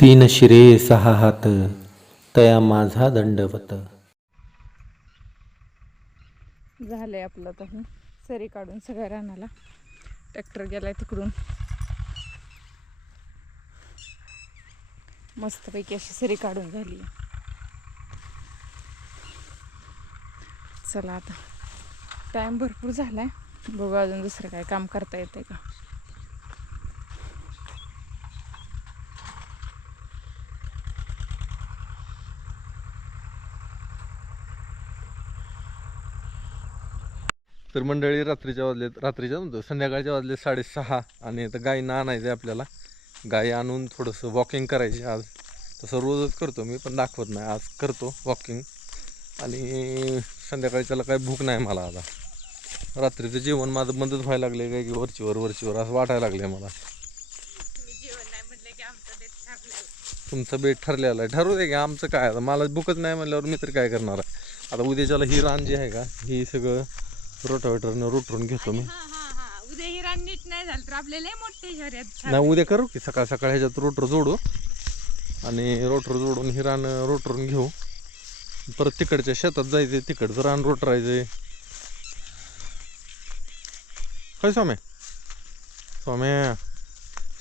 तीन शिरे सहा हात तया माझा दंडवत. झालंय आपलं तर सरी काढून सगळ्या रानाला. ट्रॅक्टर गेलाय तिकडून. मस्तपैकी अशी सरी काढून झाली चला आता. टाइम भरपूर झालाय. बघू अजून दुसरं काय काम करता येतंय का. तर मंडळी रात्रीच्या वाजलेत रात्रीच्या म्हणतो संध्याकाळच्या वाजले साडेसहा. आणि आता गायींना आणायचं आहे आपल्याला. गाई आणून थोडंसं वॉकिंग करायची आज. तसं रोजच करतो मी पण दाखवत नाही. आज करतो वॉकिंग आणि संध्याकाळच्याला काही भूक नाही मला आता. रात्रीचं जेवण माझं बंदच व्हायला लागले काय की वरचीवर वरचीवर असं वाटायला लागले मला. तुमचं बेट ठरलेलं आहे. ठरवू दे की आमचं काय आता मला भूकच नाही म्हणल्यावर मी तर काय करणार आहे? आता उद्याच्याला ही रान जी आहे का ही सगळं रोटावेटरनं रोटरून घेतो मी. हा हा हा. उद्या ही रान नीट नाही झालं तर आपल्याला मोठे शर्यत नाही उद्या करू की सकाळ सकाळ ह्याच्यात रोटर जोडू आणि रोटर जोडून ही रान रोटरून घेऊ. परत तिकडच्या शेतात जायचे तिकडचं रान रोटरायचे काय स्वाम्या स्वाम्या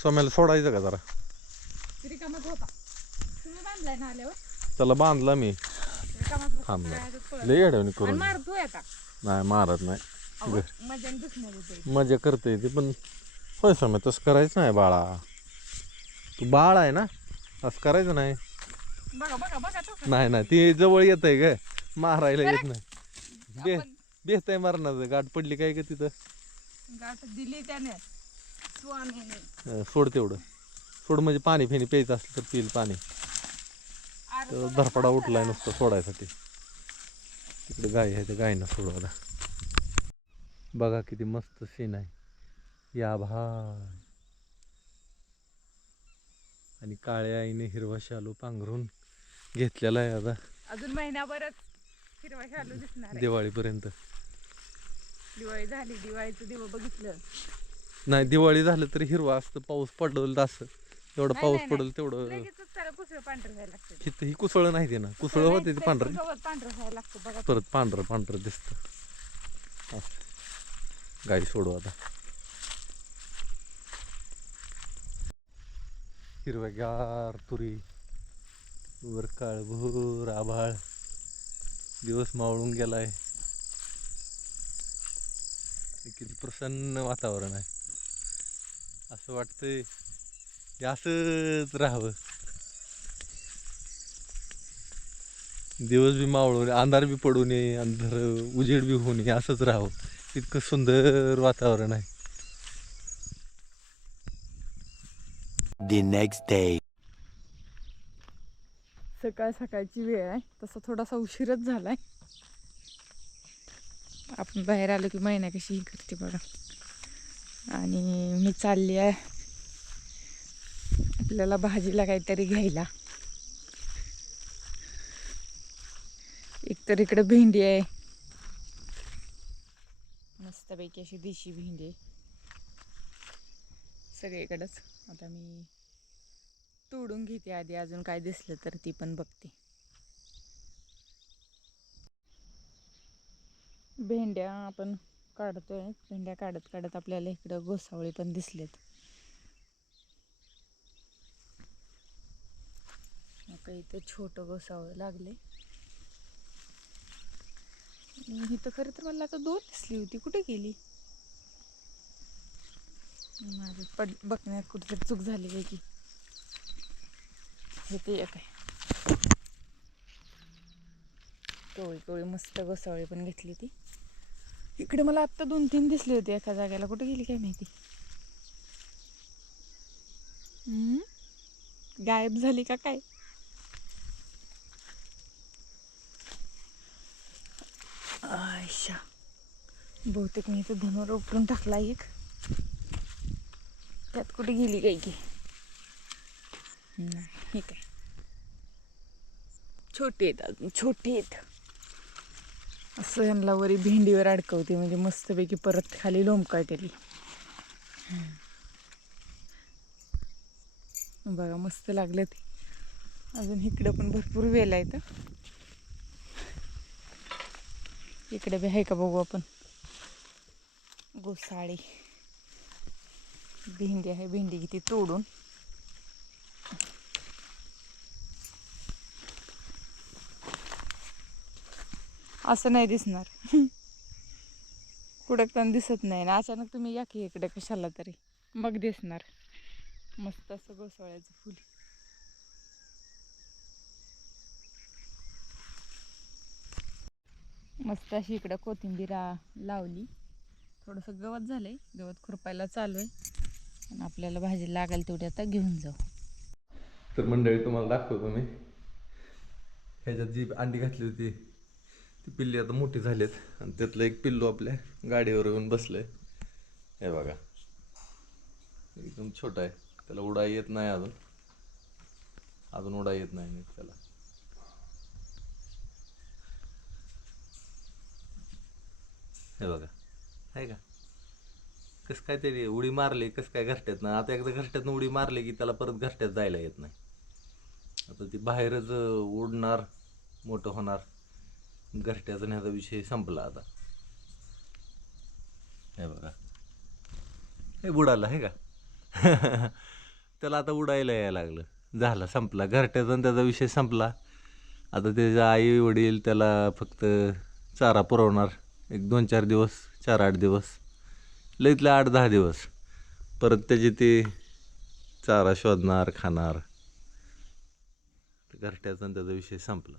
स्वाम्याला सोडायचं का जरा? रिकामाच होता तुम्ही बांधलाय ना आल्यावर? त्याला बांधला मी. होता. थांबला काय हातात पळत. लय अडवणी आणि करून. मारतोय आता. नाही मारत नाही. मजा दुखणार होते. मजा करते ती पण होय स्वाम्या तसं करायचं नाही बाळा. तू बाळ आहे ना असं करायचं नाही. बघा बघा बघा तो नाही नाही ती जवळ येत आहे ग. मारायला येत नाही. बे बेस्त आहे मारणार गाठ पडली काय का तिथं? गाठ दिली त्याने. स्वामीने अं, सोड तेवढं. सोड म्हणजे पाणी फेणी प्यायचं असलं तर पिल पाणी. तर धरपडा उठलाय नुसतं सोडायसाठी. तिकडे गाय आहे त्या गायीनं सोडू आता. बघा किती मस्त सीन आहे. या भाय आणि काळ्या आईने हिरवा शालू पांघरून घेतलेला आहे आता. अजून महिनाभरच हिरवा शालू दिसणार आहे. दिवाळीपर्यंत. दिवाळी झाली दिवाळीचं दिवं बघितलं. नाही दिवाळी झालं तरी हिरवा असतं पाऊस पडल असं. एवढं पाऊस पडेल तेवढं लगेचच त्याला कुसळ पांढरं व्हायला लागतं. हिथं ही कुसळ नाही ते ना कुसळ होते ते पांढरं. गवत पांढरं व्हायला लागतं बघा. परत पांढरं पांढरं दिसतं. असं. गाई सोडू आता. हिरव्यागार तुरी. वर काळभोर आभाळ. दिवस मावळून गेलाय. किती प्रसन्न वातावरण आहे. असं वाटतंय असंच राहावं. दिवस बी मावळू नये अंधार बी पडू नये अंधार उजेड बी होऊ नये असंच राहावं. इतकं सुंदर वातावरण आहे. The next day. सकाळ सकाळची वेळ आहे. तसा थोडासा उशीरच झालाय. आपण बाहेर आलो की महिना कशी ही करते बघा. आणि मी चालली आहे. आपल्याला भाजीला काहीतरी घ्यायला. एक तर भेंडी आहे. मस्तपैकी अशी देशी भेंडी आहे. सगळीकडंच. आता मी तोडून घेते आधी अजून काय दिसलं तर ती पण बघते. भेंड्या आपण काढतोय. भेंड्या काढत काढत आपल्याला इकडं गोसावळी पण दिसलेत. मग इथं छोटं गोसावळ लागले. आणि इथं खरं तर मला आता दोन दिसली होती. कुठे गेली? माझं पड बघण्यात कुठेतरी चूक झाली आहे की. हे ते एक आहे. टोळी टोळी मस्त गोसावळी पण घेतली ती. इकडे मला आत्ता दोन तीन दिसली होती एका जागेला. कुठे गेली काय माहिती? गायब झाली का काय? बहुतेक मी इथं धनुर उपटून टाकला एक. त्यात कुठे गेली काय की नाही हे काय? छोटे आहेत अजून छोटे आहेत. असं यांना वरी भेंडीवर अडकवते म्हणजे मस्तपैकी परत खाली लोंबकाळतेली बघा मस्त लागलं ते. अजून इकडं पण भरपूर वेल आहेत तर इकडे बी आहे का बघू आपण? गोसाळी भेंडी आहे भेंडी किती तोडून. असं नाही दिसणार. कुडकताना दिसत नाही ना अचानक तुम्ही या की इकडे कशाला तरी. मग दिसणार. मस्त असं गोसाळ्याचं फुल. मस्त अशी इकडं कोथिंबीर लावली. थोडंसं गवत झालं आहे गवत खुरपायला चालू आहे. आणि आपल्याला भाजी लागेल तेवढी आता घेऊन जाऊ. तर मंडळी तुम्हाला दाखवतो मी. ह्याच्यात जी अंडी घातली होती ती पिल्ली आता मोठी झालीत. आणि त्यातलं एक पिल्लू आपल्या गाडीवर येऊन बसलंय. हे बघा. एकदम छोटा आहे. त्याला उडाई येत नाही अजून. अजून उडाई येत नाही त्याला. हे बघा. आहे का? कसं काय तरी उडी मारली कसं काय घरट्यात ना? आता एकदा घरट्यातनं उडी मारली की त्याला परत घरट्यात जायला येत नाही. आता ती बाहेरच उडणार मोठं होणार. घरट्याचा ह्याचा विषय संपला आता. हे बघा. हे बुडाला आहे का? त्याला आता उडायला यायला लागलं. झालं संपला. घरट्याचा आणि त्याचा विषय संपला. आता त्याच्या आई वडील त्याला फक्त चारा पुरवणार. एक दोन चार दिवस चार आठ दिवस. लईतले आठ दहा दिवस. परत त्याची ते चारा शोधणार खाणार. घरट्याचा आणि त्याचा विषय संपला.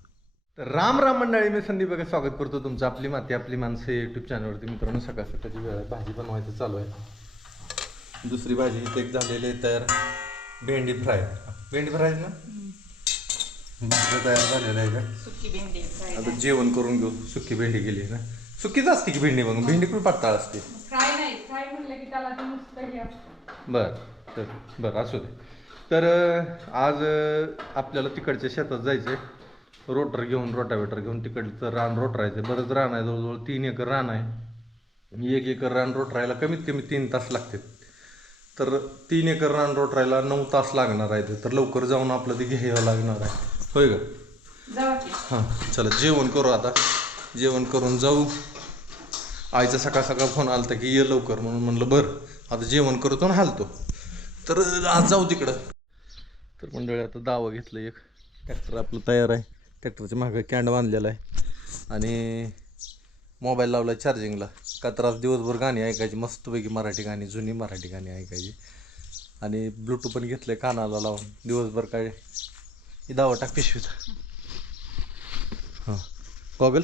तर राम राम मंडळी मी संदीप बघा स्वागत करतो तुमचं आपली माती आपली माणसं युट्यूब चॅनलवरती मित्रांनो सकाळ सकाळची वेळ आहे. भाजी बनवायचं चालू आहे. दुसरी भाजी इथे एक झालेली आहे तयार भेंडी फ्राय. भेंडी फ्राय ना? भाकरं तयार झालेलं आहे का? आता जेवण करून घेऊ. सुकी भेंडी गेली ना? सुकीच असते की भेंडी मग? भेंडी पण पातळ असते? फ्राय नाही फ्राय म्हटलं की त्याला ते नुसतं हे असतं. बर तर बरं असू दे. तर अं, आज अं, आपल्याला तिकडच्या शेतात जायचंय. रोटर घेऊन रोटावेटर घेऊन तिकडचं रान रोटरायचं. बरंच रान आहे जवळजवळ तीन एकर रान आहे. एक एकर रान रोटरायला कमीत कमी तीन तास लागतात. तर तीन एकर रान रोटरायला नऊ तास लागणार आहे तर लवकर जाऊन आपलं ते घ्यावं लागणार आहे. होय की. हां चला जेवण करू आता. जेवण करून जाऊ. आईचा सकाळ सकाळ फोन आलता की ये लवकर. म्हणून म्हणलं बरं आता जेवण करतो आणि हालतो. तर आज जाऊ तिकडं. तर मंडळी आता दावा घेतलं एक. ट्रॅक्टर आपलं तयार आहे. ट्रॅक्टरच्या मागं कॅन्ड बांधलेला आहे. आणि मोबाईल लावला चार्जिंगला का तर आज दिवसभर गाणी ऐकायची मस्तपैकी मराठी गाणी जुनी मराठी गाणी ऐकायची. आणि ब्लूटूथ पण घेतलं आहे कानाला लावून. दिवसभर काय दावा टाक पिशवीचा हां. गॉगल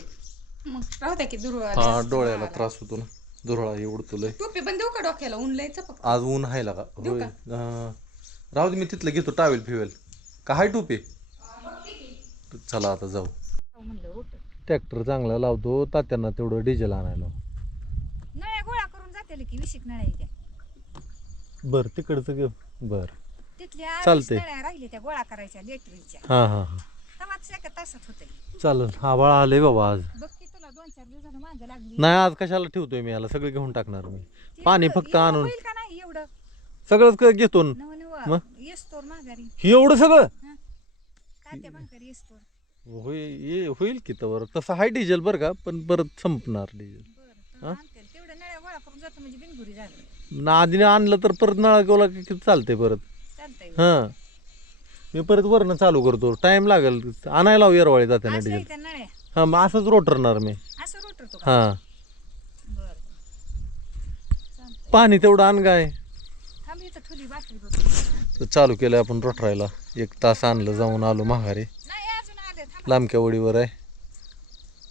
मग राहू द्या की दुर्वा हा डोळ्याला त्रास होतो ना. दुरळा हे उडतो लय टोपी पण देऊ का डोक्याला? ऊन लयचं फक्त. आज ऊन आहे लागा. होय. अं, राहू दे मी तिथलं घेतो टावेल फिवेल. का हाय टोपी? चला आता जाऊ. म्हणलं ट्रॅक्टर चांगला लावतो तात्यांना तेवढं डिझेल आणायला. नळ्या गोळा करून जाते की विशिक नळ्या इथे बर तिकडचं घेऊ. बर. तिथल्या चालतंय. नळ्या राहिल्या त्या गोळा करायच्या लेटरीच्या हां हां हां. तेव्हाच एका तासात होते चालेल हा बाळा आले बाबा आज. बघ. की दोन चार दिवसानं मागं लागली. नाही आज कशाला ठेवतोय मी याला? सगळं घेऊन टाकणार मी. पाणी फक्त एवढं आणून. होईल का नाही एवढं? सगळंच क- घेतो न. नव? नव माघारी. एवढं सगळं? तात्या माघारी होय ये होईल की तर तसं हाय डिझेल बरं का पण परत संपणार डिझेल. बरं तर आणते तेवढं नळ्या गोळा करून जातो म्हणजे बिनगुरी झालं. ना आधीने आणलं तर परत नळा गेला की किती चालतंय परत? चालतंय हां. मी परत वरनं चालू करतो. टाइम लागेल. आणायला येरवाळी असं आहे डिझेल. त्या नळ्या. हां मग असंच रोटरणार मी. असं रोटरतो का? हां. बरं. चालतंय. पाणी तेवढं आण गाय. थांब इथं थोडी बाटली बघ. तर चालू केलं आपण रोटरायला. एक तास आणलं जाऊन आलो माघारी. नाही अजून आले थांब. लांबक्या वडीवर आहे.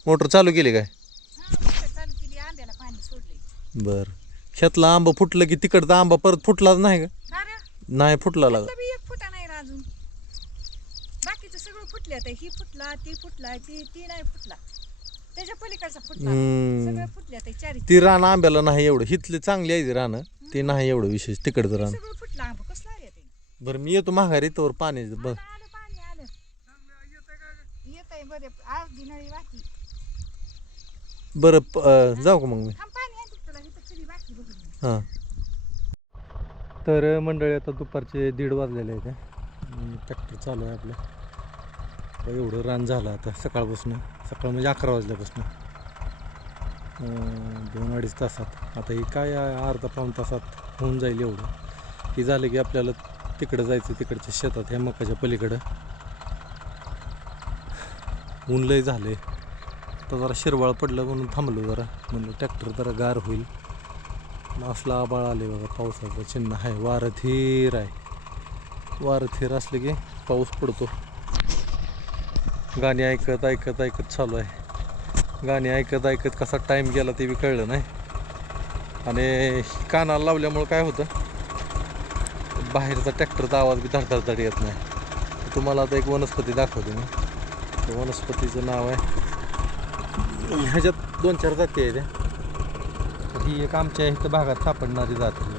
मोटर चालू केली काय? हा मोटर चालू केली आंब्याला पाणी सोडले बर. शेतला आंबा फुटलं की तिकडचा आंबा परत फुटलाच नाही का? अरे नाही फुटला लागा बी एक फुटा नाही रा अजून बाकीचं सगळं फुटले आता ही फुटला ती फुटला ती ती नाही फुटला. त्याच्या पलीकडचा फुटला. हम्म. सगळं फुटले आता चारी ती रान आंब्याला नाही एवढं. हिथली चांगली आहे ती रानं. ती नाही एवढं विशेष. तिकडचं रान. सगळं फुटलं आंब. कसला रे ते? बरं मी येतो माघारी तोवर पाणी आलं आलं पाणी आलं. येत आहे बरे. अर्धी नळी बाकी बरं प- अं, जाऊ का मग मी? थांब पाणी आहे तुला. इथं थोडी बाकी बघून हां. तर मंडळी आता दुपारचे दीड वाजलेले आहेत. ट्रॅक्टर चालू आहे आपलं. एवढं रान झालं आता सकाळपासून. सकाळ म्हणजे अकरा वाजल्यापासून. दोन अडीच तासात. आता हे काय अर्धा पाऊण तासात होऊन जाईल एवढं. हे झालं की आपल्याला तिकडं जायचं तिकडच्या शेतात ह्या मकाच्या पलीकडं. ऊन लय झालं आहे आता जरा शिरवाळ पडलं म्हणून थांबलो जरा. म्हणलं ट्रॅक्टर जरा गार होईल. असला आबाळ आले बघा पावसाचं चिन्ह आहे. वारं थीर आहे. वारं थीर असलं की पाऊस पडतो. गाणी ऐकत ऐकत ऐकत चालू आहे. गाणी ऐकत ऐकत कसा टाईम गेला ते बी कळलं नाही. आणि कानाला लावल्यामुळं काय होतं? बाहेरचा ट्रॅक्टरचा आवाज बी धडधडधड येत नाही. तुम्हाला आता एक वनस्पती दाखवते मी. त्या वनस्पतीचं नाव आहे. ह्याच्यात दोन चार जाती आहे त्या. ही एक आमच्या इथं भागात सापडणारी जात आहे.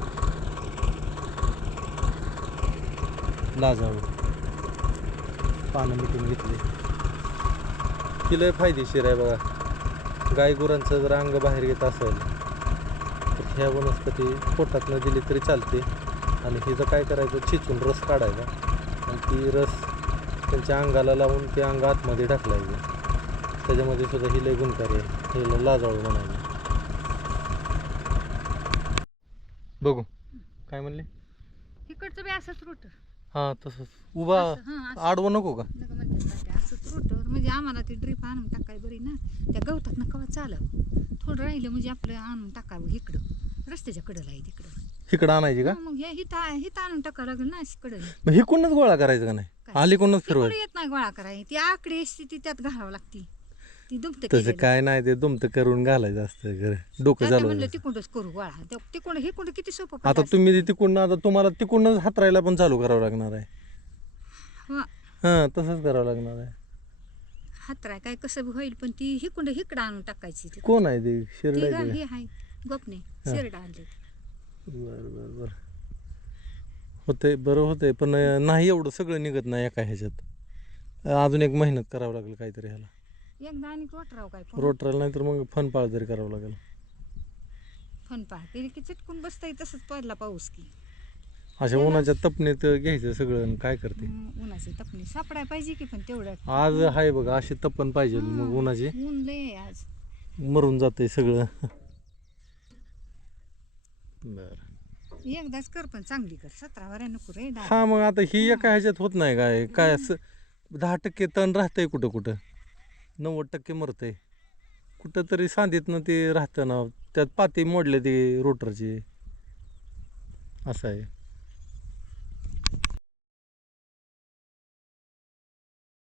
लाजाळू. पानं मिटून घेतली. ही लय फायदेशीर आहे बघा. गाय गुरांचं जर अंग बाहेर घेत असेल तर ह्या वनस्पती पोटात न दिली तरी चालते. आणि हिचं काय करायचं चिचून रस काढायचा. आणि ती रस त्यांच्या अंगाला लावून ते अंग आतमध्ये ढकलायचं त्याच्यामध्ये सुद्धा ही लय गुणकारी आहे. हिला लाजाळू म्हणायचं. बघू. काय म्हणले? तिकडचं बी असंच रोटर. हां तसंच. उभा आडवं नको का? म्हणतात असंच रोटर म्हणजे आम्हाला ती ड्रीप आणून टाकाय बरी ना. त्या गवतात ना कवा चालावं थोडं राहिलं म्हणजे आपलं आणून टाकावं इकडं. रस्त्याच्या कडेला आहे तिकडं. इकडं आणायची का? मग हे हिथं हिथं आणून टाकावं लागेल ना कडं. मग हे कोणच गोळा करायचं का नाही? काय? अलीकडूनच तिकडं फिरवायचं? येत नाही गोळा करायची ती आकडी असते ती त्यात घालावं लागती. ती दुमत तसं काय नाही ते दुमतं करून घालायचं असतं घरी. डोकं म्हणलं चालवायचं तिकडच करू तिकडं हे कुठं किती सोपं आता पडलं तुम्ही ते तिकडून आता तुम्हाला तिकडूनच हातरायला पण चालू करावं लागणार आहे. हा. हां तसंच करावं लागणार आहे. हातराय काय कसं बी होईल पण ती हिकडं हिकडं आणून टाकायची ती कोण आहे ते? ती शिरडाय गा- ते. हे आहे गोपने. शिरडा आणले. बरं बरं बरं. होतंय बरं होतंय पण अं, नाही एवढं सगळं निघत नाही एका ह्याच्यात. अजून एक मेहनत करावं लागेल काहीतरी ह्याला. एकदा आणि रोटराव काय फोन? रोटराला नाही तर मग फन पाळ तरी करावं लागेल. फोन केली की चिटकून बसताय तसंच पडला पाऊस की. अशा उन्हाच्या तपणीत घ्यायचं सगळं आणि काय करते? मग उन्हाची तपणी सापडाय पाहिजे की पण तेवढं? आज आहे बघा अशी तपन पाहिजे मग उन्हाची. ऊन लय आहे आज. मरून जाते सगळं. बरं. एकदाच कर पण चांगली कर. सतरा वऱ्या नको रे दहा हा मग आता ही एका ह्याच्यात होत नाही काय? काय असं? दहा टक्के तण राहतंय कुठं कुठं? नव्वद टक्के मरतंय. आहे कुठंतरी सांधीतनं ते राहतं ना त्यात पाती मोडले ते रोटरची असं आहे.